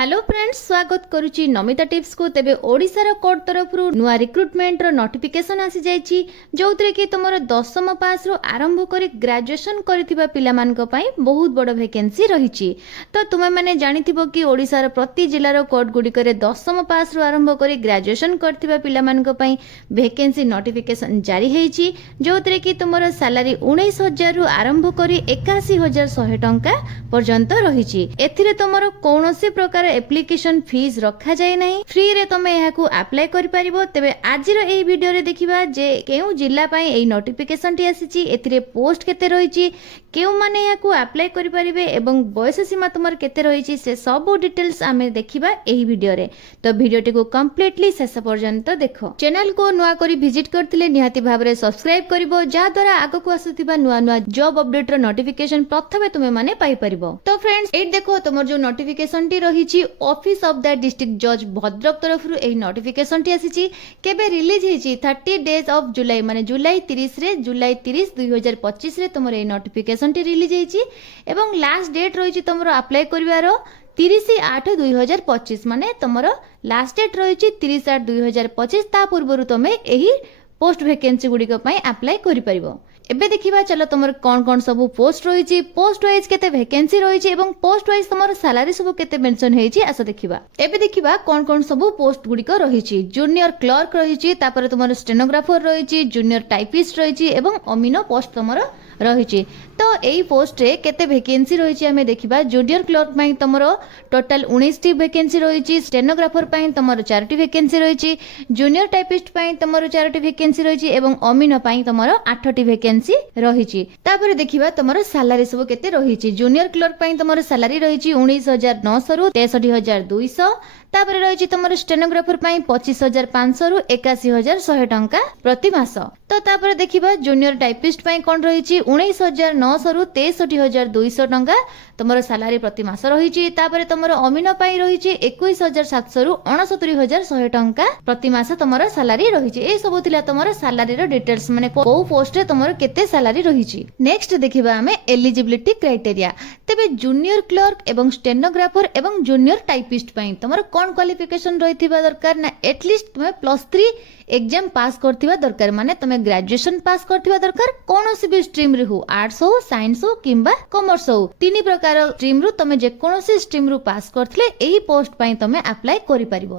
Hello friends, स्वागत करुच्ची Namita tips को। तेबे ओडिशार कोर्ट तरफ नुआ रिक्रुटमेंट रो नोटिफिकेशन आसी जाइछि, जोउतरे कि तुमर 10th पास रो आरंभ करी ग्रेजुएशन करथिबा पिला मानक पई बहुत बड़ वैकेंसी रहिछि। तो तुमे माने जानिथिबो कि ओडिशार प्रति जिल्ला रो कोर्ट गुडी करे 10th पास रो आरंभ करी ग्रेजुएशन करथिबा पिला मानक पई वैकेंसी नोटिफिकेशन जारी हेछि, जोउतरे कि तुमर सैलरी 19,000 रु आरंभ करी 81,100 टंका पर्यंत रहिछि। एथिरे तुमर कोनोसी प्रकार एप्लिकेशन फीस रखा जाए नहीं, फ्री रे तमे एहाकू अप्लाई करि परिबो। तबे आजिर एई वीडियो रे देखिबा जे केउ जिल्ला पई एई नोटिफिकेशन टी आसीची, एथिरे पोस्ट केते रहिची, केउ माने एहाकू अप्लाई करि परिबे एवं बयस सीमा तुमर केते रहिची से सब डिटेल्स आमे देखिबा एई वीडियो रे। तो वीडियो टी को कंप्लीटली शेष पर्यंत देखो। चैनल को नुआ करी विजिट करथिले निहाती भाबरे सब्सक्राइब करिवो, जा द्वारा आगको आसुथिबा नुआ नुआ जॉब अपडेट रो नोटिफिकेशन प्रथमे तुमे माने पाई परिबो। तो फ्रेंड्स, एई देखो तुमर जो नोटिफिकेशन टी रहिची ऑफिस ऑफ द डिस्ट्रिक्ट जज भद्रक तरफ एही नोटिफिकेशन टी आसीची। केबे रिलीज हेची 30 डेज ऑफ जुलाई, माने जुलाई 30 रे, जुलाई 30 2025 रे तुमर एही नोटिफिकेशन टी रिलीज हेची एवं लास्ट डेट रहिची तुमर अप्लाई करिवारो 30/8/2025, माने तुमर लास्ट डेट रहिची 30/8/2025। ता पूर्वरु तुमे एही पोस्ट वैकेंसी गुडी को पई अप्लाई करि परिबो। एबे देखिबा चलो तुमर कोन कोन सब पोस्ट रहिची, पोस्ट वाइज केते वैकेंसी रहिची एवं पोस्ट वाइज तुमर सैलरी सब केते मेंशन हेची आसो देखिबा। एबे देखिबा कोन कोन सब पोस्ट गुडी को रहिची। जूनियर क्लर्क रहिची, तापर तुमर स्टेनोग्राफर रहिची, जूनियर टाइपिस्ट रहिची एवं अमीनो पोस्ट तुमर रहिची। तो एई पोस्ट रे केते वैकेंसी रहिची हमें देखिबा। जूनियर क्लर्क पई तुमर टोटल 19 टी वैकेंसी रहिची, स्टेनोग्राफर पई तुमर 4 टी वैकेंसी रहिची, जूनियर टाइपिस्ट पई तुमर 4 टी वैकेंसी रहिची एवं अमीनो पई तुमर 8 टी वैकेंसी रहिची। तापर देखिबा तुमर सैलरी सब केते रहिची। जूनियर क्लर्क पई तुमर सैलरी रहिची 19,900 रु 63,200। तापर रहिची तुमर स्टेनोग्राफर पई 25,500 रु 81,100 टंका प्रति मास। तो तापर देखिबा जूनियर टाइपिस्ट पई कोन रहिची 19,900 रु 63,200 टंका तुमर सैलरी प्रति मास रहिची। तापर तुमर अमीनो पई रहिची 21,700 रु 69,100 टंका प्रति मास तुमर सैलरी रहिची। ए सब थिला तुमर सैलरी रो डिटेल्स, माने को पोस्ट रे तुमर केते सैलरी रहिची। नेक्स्ट देखिबा हमें एलिजिबिलिटी क्राइटेरिया। तबे जूनियर क्लर्क एवं स्टेनोग्राफर एवं जूनियर टाइपिस्ट पई तुमर कोन क्वालिफिकेशन रहिथिबा दरकार ना, एटलीस्ट तुमे +3 एग्जाम पास करथिबा दरकार, माने तुमे ग्रेजुएशन पास करथिबा दरकार। कोनोसी भी स्ट्रीम रे हो, आर्ट्स हो, साइंस हो किंबा कॉमर्स हो, तीन प्रकार स्ट्रीम रु तुमे जे कोनोसी स्ट्रीम रु पास करथिले एही पोस्ट पई तुमे अप्लाई करि परिबो।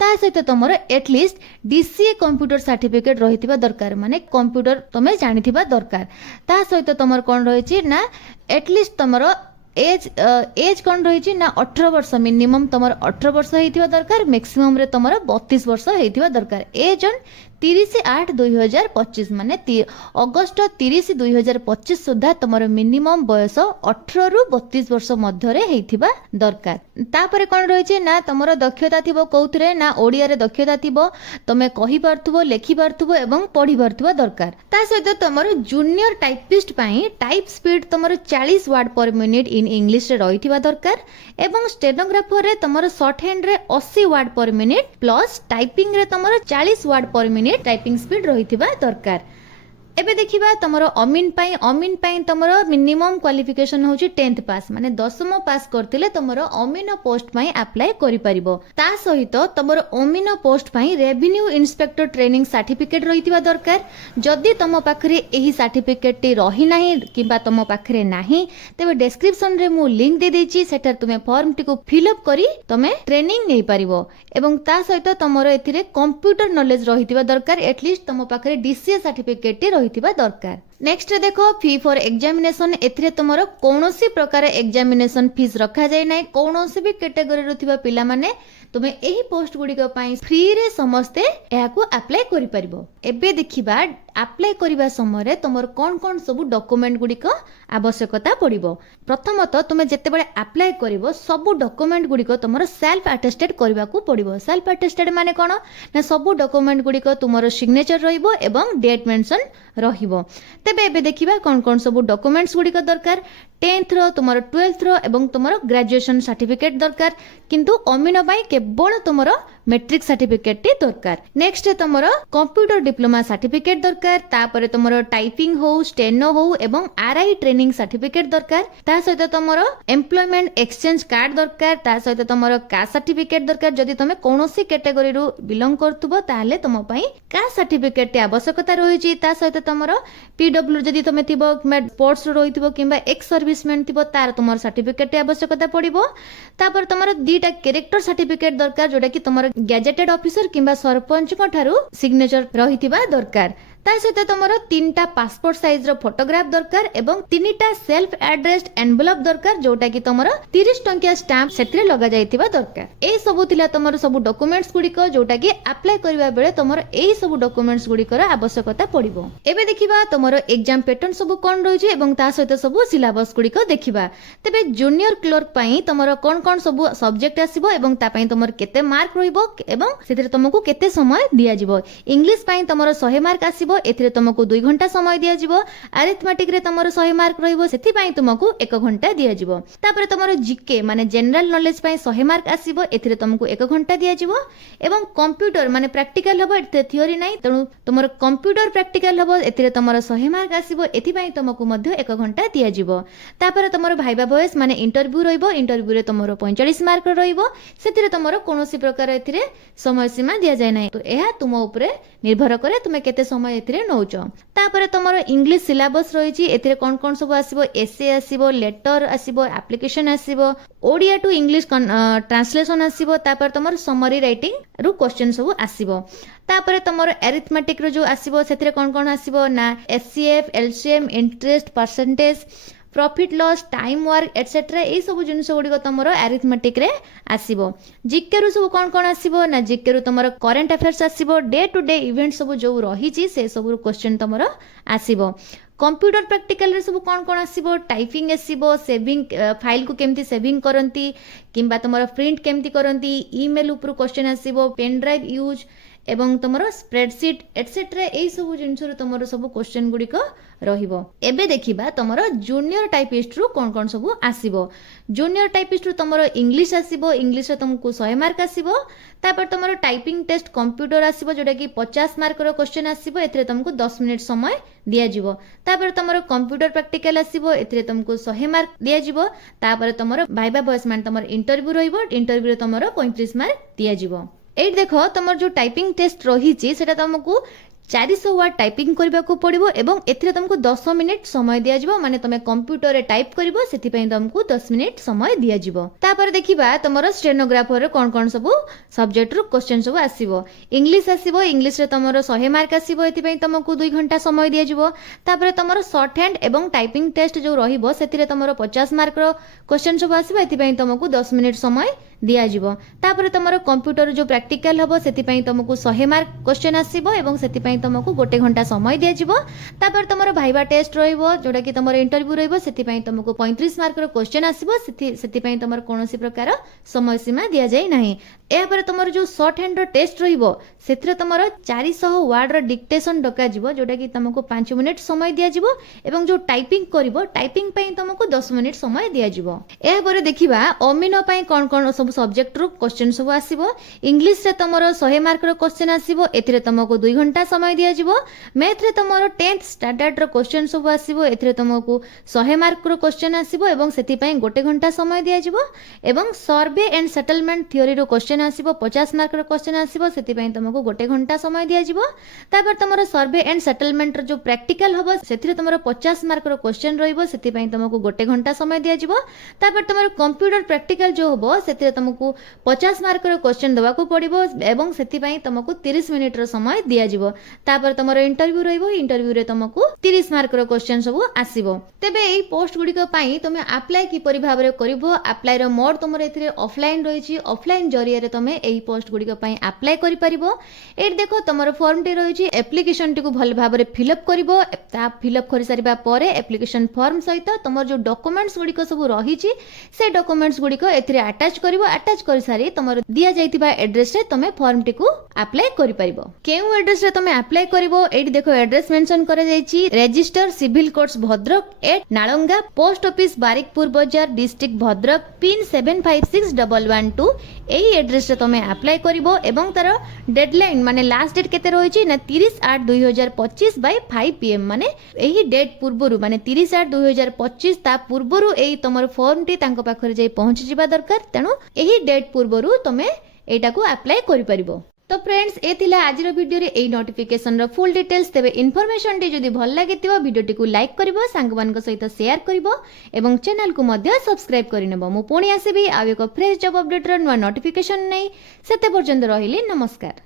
ता सहित तुमर एटलीस्ट डीसीए कंप्यूटर सर्टिफिकेट रहिथिबा दरकार, माने कंप्यूटर तुमे जानिथिबा दरकार। ता सहित तुमर कोन रहिछि ना, एटलीस्ट तुमर एज कौन रही ना 18 वर्ष, मिनिमम तुम 18 वर्ष होइथिबा दरकार, मैक्सिमम रे तुम 32 वर्ष होइथिबा दरकार। एज ऑन 30/8/2025, माने अगस्त 30/2025 सुधा तुम मिनिमम बयस 18 रु 32 वर्ष मध्य रे हेइथिबा दरकार। तापरे कोन रहिछि ना, तुमर दक्षता थिबो कोउथरे ना, ओडिया रे दक्षता थिबो, तुमे कहि पारथुबो, लेखि पारथुबो एवं पढि पारथुबो दरकार। ता सहित तुमर जूनियर टाइपिस्ट पई टाइप स्पीड तुमर 40 word per minute in English रे रहिथिबा दरकार एवं स्टेनोग्राफर रे तुमर शॉर्ट हैंड रे 80 word per minute plus typing रे तुमर 40 word per minute typing speed रहिथिबा दरकार। एबे देखिबा तुमर अमीन पई तुमर मिनिमम क्वालिफिकेशन होची 10th पास, माने 10th पास करथिले तुमर अमीनो पोस्ट पई अप्लाई करि परिबो। ता सहित तुमर अमीनो पोस्ट पई रेवेन्यू इंस्पेक्टर ट्रेनिंग सर्टिफिकेट रहिथिबा दरकार। जदि तुम पाखरे एही सर्टिफिकेट टी रही नाही किबा तुम पाखरे नाही, तेबे डिस्क्रिप्शन रे मु लिंक दे देछि, सेटर तुमे फॉर्म टी को फिल अप करी तुमे ट्रेनिंग नै परिबो एवं ता सहित तुमर एथिरे कंप्यूटर नॉलेज रहिथिबा दरकार। एटलीस्ट तुम पाखरे डीसीए सर्टिफिकेट टी रहिथिबा दरकार। नेक्स्ट देखो फी फॉर एग्जामिनेशन। एथिरे तुमर कोनोसी प्रकार एग्जामिनेशन फीस रखा जाय नै। कोनोसी भी कैटेगरी रथिबा पिला माने तुमे एही पोस्ट गुडी को पई फ्री रे समस्ते एहाकू अप्लाई करि परिबो। एबे देखिबा अप्लाई करिबा समय रे तुमर कोन कोन सब डॉक्यूमेंट गुडी को आवश्यकता पड़िबो। प्रथमत तुमे जेते बेले अप्लाई करिवो सब डॉक्यूमेंट गुडी को तुमर सेल्फ अटेस्टेड करबा को पड़िबो। सेल्फ अटेस्टेड माने कोन ना, सब डॉक्यूमेंट गुडी को तुमर सिग्नेचर रहिबो एवं डेट मेंशन रहिबो। तबे एबे देखिबा कोन कोन सब डॉक्यूमेंट्स गुडी को दरकार। 10th रो तुमर 12th रो एवं तुमर ग्रेजुएशन सर्टिफिकेट दरकार किंतु अमीनो पाई केवल तुमर मैट्रिक सर्टिफिकेट टी दरकार। नेक्स्ट तुमर कंप्यूटर डिप्लोमा सर्टिफिकेट दरकार, तापर तुमर टाइपिंग हो स्टेनो हो एवं आरआई ट्रेनिंग सर्टिफिकेट दरकार, ता सहित तुमर एम्प्लॉयमेंट एक्सचेंज कार्ड दरकार, ता सहित तुमर कास्ट सर्टिफिकेट दरकार। जदि तुमे कोनोसी कैटेगरी रु बिलोंग करथुबो ताले तुम पई कास्ट सर्टिफिकेट टी आवश्यकता रहिछि। ता सहित तुमर पीडब्ल्यू जदि तुमे थिबो स्पोर्ट्स रो रहिथिबो किंबा एक्स सर्विसमैन थिबो तार तुमर सर्टिफिकेट टी आवश्यकता पड़िबो। तापर तुमर दीटा कैरेक्टर सर्टिफिकेट दरकार जोटा कि तुमर गैजेटेड ऑफिसर किंबा सरपंच को ठारू सिग्नेचर रहिथिबा दरकार। ता सहित तुमर 3टा पासपोर्ट साइज रो फोटोग्राफ दरकार एवं 3टा सेल्फ एड्रेस्ड एनवेलप दरकार जोटा कि तुमर 30 टंकिया स्टैम्प सेतरे लगा जायतिबा दरकार। ए सब थिला तुमर सब डॉक्यूमेंट्स गुडी को जोटा कि अप्लाई करबा बेले तुमर एई सब डॉक्यूमेंट्स गुडी कर आवश्यकता पड़िबो। एबे देखिबा तुमर एग्जाम पैटर्न सब कोन रहिछि एवं ता सहित सब सिलेबस गुडी को देखिबा। तबे जूनियर क्लर्क पई तुमर कोन कोन सब सब्जेक्ट आसीबो एवं ता पई तुमर केते मार्क रहिबो एवं सेतरे तुमको केते समय दिया जिवो। इंग्लिश पई तुमर 100 मार्क आसीबो, एथिरे तुमको 2 घंटा समय दिया जिवो। अरिथमेटिक रे तुमर 100 मार्क रहिबो, सेथि पई तुमको 1 घंटा दिया जिवो। तापर तुमर जीके माने जनरल नॉलेज पई 100 मार्क आसीबो, एथिरे तुमको 1 घंटा दिया जिवो। एवं कंप्यूटर माने प्रैक्टिकल हबो, एते थ्योरी नै, तेनु तुमर कंप्यूटर प्रैक्टिकल हबो, एथिरे तुमर 100 मार्क आसीबो, एथि पई तुमको मध्ये 1 घंटा दिया जिवो। तापर तुमर भाइबा वॉइस माने इंटरव्यू रहिबो, इंटरव्यू रे तुमर 45 मार्क रहिबो, सेथिरे तुमर कोनोसी प्रकार एथिरे समय सीमा दिया जाय नै। तो एहा तुम ऊपर निर्भर करे तुमे केते समय एथिरे नौचो। तापर तुमर इंग्लिश सिलेबस रहिछि, एथिरे कोन कोन सब आसीबो, एसे आसीबो, लेटर आसीबो, एप्लीकेशन आसीबो, ओडिया टू इंग्लिश ट्रांसलेशन आसीबो, तापर तुमर समरी राइटिंग रु क्वेश्चन सब आसीबो। तापर तुमर अरिथमेटिक रो जो आसीबो सेथिरे कोन कोन आसीबो ना HCF, LCM, interest, percentage, profit loss, time work etcetera ए सब जिनिस गुडी तुमर अरिथमेटिक रे आसीबो। जीके रु सब कोन कोन आसीबो ना जीके रु तुमर करंट अफेयर्स आसीबो, डे टू डे इवेंट सब जो रहिछि से सब क्वेश्चन तुमर आसीबो। कंप्यूटर प्रैक्टिकल रे सब कोन कोन आसीबो, टाइपिंग आसीबो, सेविंग फाइल को केमती सेविंग करंती किंबा तुमर प्रिंट केमती करंती, ईमेल ऊपर क्वेश्चन आसीबो, पेन ड्राइव यूज एवं तुमर स्प्रेडशीट एटसेट्रा ए सब जिनिस रो तुमर सब क्वेश्चन गुडी को रहिबो। एबे देखिबा तुमर जूनियर टाइपिस्ट रु कोन कोन सब आसीबो। जूनियर टाइपिस्ट रु तुमर इंग्लिश आसीबो, इंग्लिश रे तुमको 100 मार्क आसीबो। तापर तुमर टाइपिंग टेस्ट कंप्यूटर आसीबो जोटा कि 50 मार्क रो क्वेश्चन आसीबो, एथिरे तुमको 10 मिनिट समय दिया जिवो। तापर तुमर कंप्यूटर प्रैक्टिकल आसीबो, एथिरे तुमको 100 मार्क दिया जिवो। तापर तुमर भाइबा वॉइस मान तुमर इंटरव्यू रहिबो, इंटरव्यू रे तुमर 35 मार्क दिया जिवो। एई देखो तुमर जो टाइपिंग टेस्ट रहिछि सेटा तुमको 400 वर्ड टाइपिंग करबा को पड़िबो एवं एथिरे तुमको 10 मिनिट समय दिया जिवो। माने तुमे कंप्यूटर रे टाइप करिवो, सेथि पई तुमको 10 मिनिट समय दिया जिवो। तापर देखिबा तुमर स्टेनोग्राफर रे कोन कोन सब सब्जेक्ट रो क्वेश्चन सब आसीबो। इंग्लिश आसीबो, इंग्लिश रे तुमर 100 मार्क आसीबो, एथि पई तुमको 2 घंटा समय दिया जिवो। तापर तुमर शॉर्ट हैंड एवं टाइपिंग टेस्ट जो रहिबो सेथिरे तुमर 50 मार्क रो क्वेश्चन सब आसीबो, एथि पई तुमको 10 मिनिट समय दिया जिवो। तापर तुमर कंप्यूटर जो प्रैक्टिकल हबो सेथि पई तुमको 100 मार्क क्वेश्चन आसीबो एवं सेथि पई तुमको 1 घंटा समय दिया जिवो। तापर तुमर भाइबा टेस्ट रहिबो जोटा कि तुमर इंटरव्यू रहिबो, सेथि पई तुमको 35 मार्क रो क्वेश्चन आसीबो, सेथि पई तुमर कोनोसी प्रकार समय सीमा दिया जाय नाही। एहा पर तुमर जो शॉर्ट हैंड रो टेस्ट रहिबो सेथिरे तुमर 400 वर्ड रो डिक्टेशन डका जिवो जोटा कि तुमको 5 मिनिट समय दिया जिवो एवं जो टाइपिंग करिवो टाइपिंग पई तुमको 10 मिनिट समय दिया जिवो। एहा पर देखिबा अमीनो पई कोन कोन सब सब्जेक्ट रो क्वेश्चन सब आसीबो। इंग्लिश रे तुमर 100 मार्क रो क्वेश्चन आसीबो, एथिरे तुमको 2 घंटा समय दिया जिवो। मैथ रे तुमर 10th स्टैंडर्ड रो क्वेश्चन सब आसीबो, एथिरे तुमको 100 मार्क रो क्वेश्चन आसीबो एवं सेति पई 1 घंटा समय दिया जिवो। एवं सर्वे एंड सेटलमेंट थ्योरी रो क्वेश्चन आसीबो, 50 मार्क रो क्वेश्चन आसीबो, सेति पई तुमको 1 घंटा समय दिया जिवो। तापर तुमर सर्वे एंड सेटलमेंट रो जो प्रैक्टिकल हबो सेथिरे तुमर 50 मार्क रो क्वेश्चन रहिबो, सेति पई तुमको 1 घंटा समय दिया जिवो। तापर तुमर कंप्यूटर प्रैक्टिकल जो हबो सेथिरे तुमको 50 मार्क रो क्वेश्चन दवा को पड़िबो एवं सेति पई तुमको 30 मिनिट रो समय दिया जिवो। तापर तुमर इंटरव्यू रहिबो, इंटरव्यू रे तुमको 30 मार्क रो क्वेश्चन सब आसीबो। तेबे एई पोस्ट गुडी को पई तुमे अप्लाई की परि भाबरे करिवो। अप्लाई रो मोड तुमर एथिरे ऑफलाइन रहिछि, ऑफलाइन जरिया रे तुमे एई पोस्ट गुडी को पई अप्लाई करि परिबो। ए देखो तुमर फॉर्म टी रहिछि, एप्लीकेशन टी को भल भाबरे फिलअप करिवो। ता फिलअप करि सारिबा परे एप्लीकेशन फॉर्म सहित तुमर जो डॉक्यूमेंट्स गुडी को सब रहिछि से डॉक्यूमेंट्स गुडी को एथिरे अटैच करिवो କରିବ ଆଟାଚ କରି ସାରି ତମର ଦିଆ ଯାଇଥିବା एड्रेस रे तमे फॉर्म टी को अप्लाई करि परिबो केउ एड्रेस रे तमे अप्लाई करिवो एठी देखो एड्रेस मेंशन करे जाईची register civil courts Bhadrak at Nalanga post office Barikpur Bazar district Bhadrak pin 756112 एही एड्रेस रे तमे अप्लाई करिवो एवं तार डेडलाइन माने लास्ट डेट केते रहिची ना 30/8/2025 बाय 5 pm माने एही डेट पूर्वरु माने 30/8/2025 ता पूर्वरु एही तमर फॉर्म टी तांको पाखरे जाई पहुंच जिबा दरकार तेनु एही डेट पूर्वरु तमे एटा को अप्लाई करि परिबो। तो फ्रेंड्स ए थिला आजिर वीडियो रे एई नोटिफिकेशन रो फुल डिटेल्स तेबे इन्फॉर्मेशन टी जदी भल लागितिबो वीडियो टी को लाइक करिवो सांगवान को सहित शेयर करिवो एवं चैनल को मध्य सब्सक्राइब करिनेबो मु पुणी आसीबी आ एको फ्रेश जॉब अपडेट रो नोटिफिकेशन नै सेते पर्यंत रहिली नमस्कार।